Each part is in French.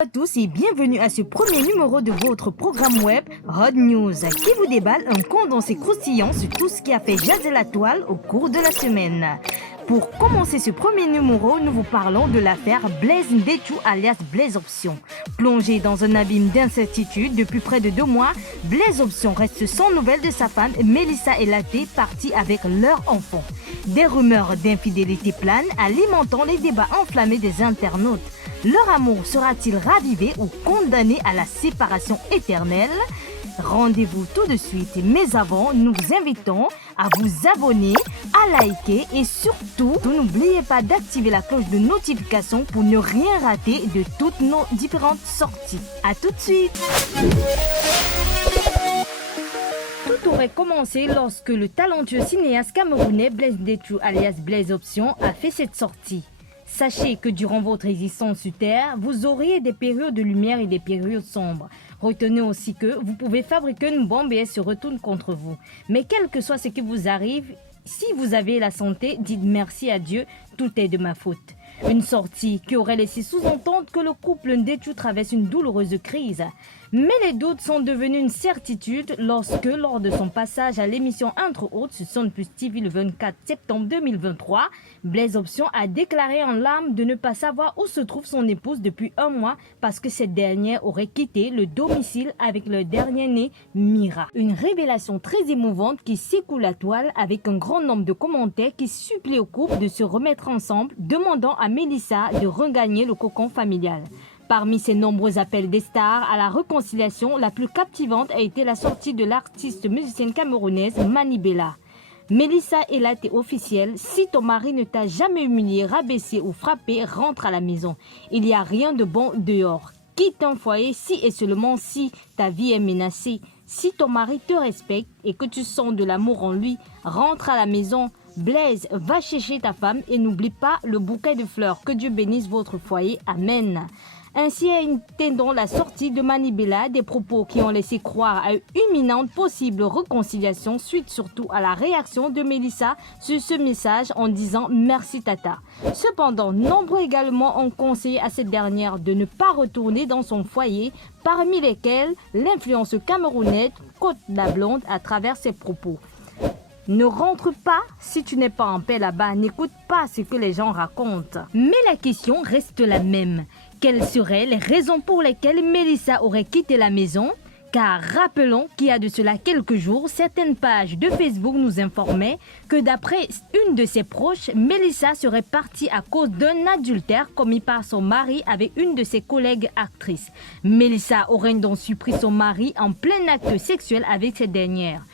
Bonjour à tous et bienvenue à ce premier numéro de votre programme web Hot News qui vous déballe un condensé croustillant sur tout ce qui a fait jaser la toile au cours de la semaine. Pour commencer ce premier numéro, nous vous parlons de l'affaire Blaise Ndétchou alias Blaise Option. Plongé dans un abîme d'incertitude depuis près de 2 mois, Blaise Option reste sans nouvelles de sa femme Melissa Elaté, partie avec leur enfant. Des rumeurs d'infidélité planent, alimentant les débats enflammés des internautes. Leur amour sera-t-il ravivé ou condamné à la séparation éternelle? Rendez-vous tout de suite, mais avant, nous vous invitons à vous abonner, à liker et surtout, n'oubliez pas d'activer la cloche de notification pour ne rien rater de toutes nos différentes sorties. A tout de suite! Tout aurait commencé lorsque le talentueux cinéaste camerounais Blaise Ndétchou alias Blaise Option a fait cette sortie. Sachez que durant votre existence sur Terre, vous auriez des périodes de lumière et des périodes sombres. Retenez aussi que vous pouvez fabriquer une bombe et elle se retourne contre vous. Mais quel que soit ce qui vous arrive, si vous avez la santé, dites merci à Dieu, tout est de ma faute. Une sortie qui aurait laissé sous-entendre que le couple Ndétchou traverse une douloureuse crise. Mais les doutes sont devenus une certitude lorsque, lors de son passage à l'émission Entre autres sur Sun Plus TV le 24 septembre 2023, Blaise Option a déclaré en larmes de ne pas savoir où se trouve son épouse depuis 1 mois parce que cette dernière aurait quitté le domicile avec leur dernier-né, Mira. Une révélation très émouvante qui secoue la toile avec un grand nombre de commentaires qui supplient au couple de se remettre ensemble, demandant à Melissa de regagner le cocon familial. Parmi ces nombreux appels des stars à la réconciliation, la plus captivante a été la sortie de l'artiste musicienne camerounaise Mani Bella. Melissa Elaté officielle, si ton mari ne t'a jamais humilié, rabaissé ou frappé, rentre à la maison. Il n'y a rien de bon dehors. Quitte un foyer si et seulement si ta vie est menacée. Si ton mari te respecte et que tu sens de l'amour en lui, rentre à la maison. Blaise, va chercher ta femme et n'oublie pas le bouquet de fleurs. Que Dieu bénisse votre foyer. Amen. Ainsi attendons la sortie de Mani Bella, des propos qui ont laissé croire à une imminente possible réconciliation suite surtout à la réaction de Melissa sur ce message en disant merci tata. Cependant, nombreux également ont conseillé à cette dernière de ne pas retourner dans son foyer, parmi lesquels l'influence camerounaise Côte la Blonde à travers ses propos. Ne rentre pas si tu n'es pas en paix là-bas, n'écoute pas ce que les gens racontent. Mais la question reste la même. Quelles seraient les raisons pour lesquelles Melissa aurait quitté la maison? Car rappelons qu'il y a de cela quelques jours, certaines pages de Facebook nous informaient que d'après une de ses proches, Melissa serait partie à cause d'un adultère commis par son mari avec une de ses collègues actrices. Melissa aurait donc surpris son mari en plein acte sexuel avec cette dernière.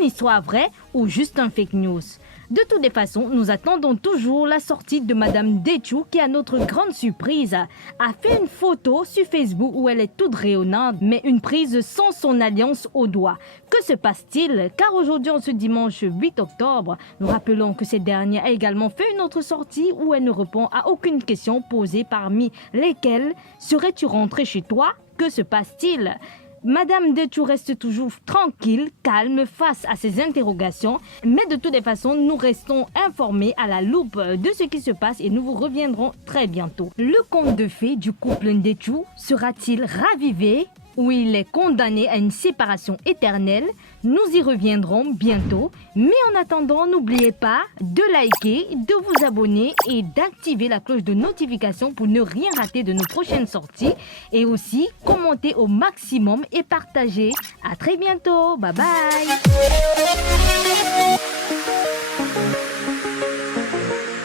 Une histoire vraie ou juste un fake news? De toutes les façons, nous attendons toujours la sortie de Madame Ndétchou qui, à notre grande surprise, a fait une photo sur Facebook où elle est toute rayonnante, mais une prise sans son alliance au doigt. Que se passe-t-il? Car aujourd'hui, en ce dimanche 8 octobre, nous rappelons que cette dernière a également fait une autre sortie où elle ne répond à aucune question posée, parmi lesquelles « Serais-tu rentré chez toi? Que se passe-t-il » Madame Ndétchou reste toujours tranquille, calme face à ces interrogations, mais de toutes les façons, nous restons informés à la loupe de ce qui se passe et nous vous reviendrons très bientôt. Le conte de fées du couple Ndétchou sera-t-il ravivé ou il est condamné à une séparation éternelle? Nous y reviendrons bientôt, mais en attendant, n'oubliez pas de liker, de vous abonner et d'activer la cloche de notification pour ne rien rater de nos prochaines sorties et aussi commenter au maximum et partager. À très bientôt, bye bye.